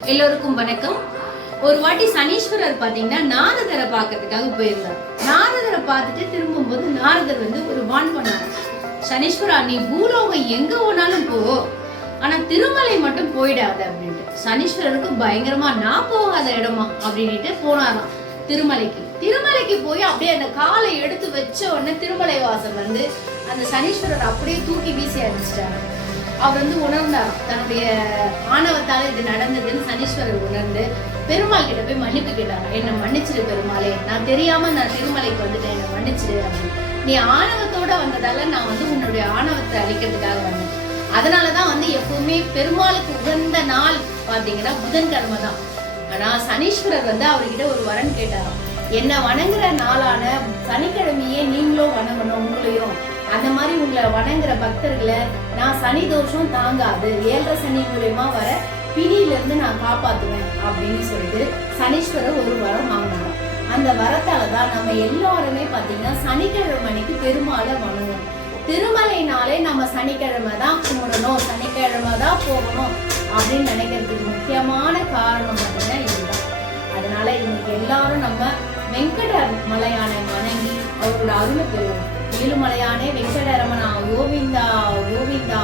எல்லோருக்கும் வணக்கம். ஒரு வாட்டி சனீஸ்வரர் பாத்தீங்கன்னா நாரதரை பார்க்கறதுக்காக போயிருந்தார். நாரதரை பார்த்துட்டு திரும்பும்போது நாரதர் ஒரு வான் பண்ணார். சனீஸ்வரா, நீ பூலோகம் எங்க போனாலும் போ, ஆனா திருமலை மட்டும் போயிடாத அப்படின்ட்டு. சனீஸ்வரருக்கு பயங்கரமா, நான் போகாத இடமா அப்படின்ட்டு போனாராம் திருமலைக்கு. திருமலைக்கு போய் அப்படியே அந்த காலை எடுத்து வச்ச உடனே திருமலை வாசல் அந்த சனீஸ்வரர் அப்படியே தூக்கி வீசி அடிச்சிட்டாரு. அவர் உணர்ந்தார் தன்னுடைய ஆணவத்தால இது நடந்ததுன்னு. சனீஸ்வரர் உணர்ந்து பெருமாள் கிட்ட போய் மன்னிப்பு கேட்டாங்க. என்ன மன்னிச்சிரு பெருமாளே, நான் தெரியாம நான் திருமலைக்கு வந்துட்டேன், என்ன மன்னிச்சிரு அப்படின்னு. நீ ஆணவத்தோட வந்ததால நான் உன்னுடைய ஆணவத்தை அழிக்கிறதுக்காக வந்தேன். அதனாலதான் எப்பவுமே பெருமாளுக்கு உகந்த நாள் பாத்தீங்கன்னா புதன்கிழமை தான். ஆனா சனீஸ்வரர் அவர்கிட்ட ஒரு வரன் கேட்டாராம். என்ன வணங்குற நாளான சனிக்கிழமையே நீங்களும் வணங்கணும், உங்களையும் அந்த மாதிரி உங்களை வணங்குற பக்தர்களை நான் சனி தோஷம் தாங்காது, 7.5 சனி மூலமா வர பிடியில இருந்து நான் காப்பாத்துவேன் அப்படின்னு சொல்லிட்டு சனீஸ்வரர் ஒரு வரம் வாங்கினாங்க. அந்த வரத்தாலதான் நம்ம எல்லாருமே பாத்தீங்கன்னா சனிக்கிழமைக்கு பெருமாளை வணங்கணும். திருமலைனாலே நம்ம சனிக்கிழமை தான் கும்பிடணும், சனிக்கிழமை தான் போகணும் அப்படின்னு நினைக்கிறதுக்கு முக்கியமான காரணம் பாத்தீங்கன்னா இதுதான். அதனால இன்னைக்கு எல்லாரும் நம்ம வெங்கட மலையானை வணங்கி அவரோட அருளை பெறுவோம். ஏழுமலையானே வெங்கடரமணா கோவிந்தா கோவிந்தா.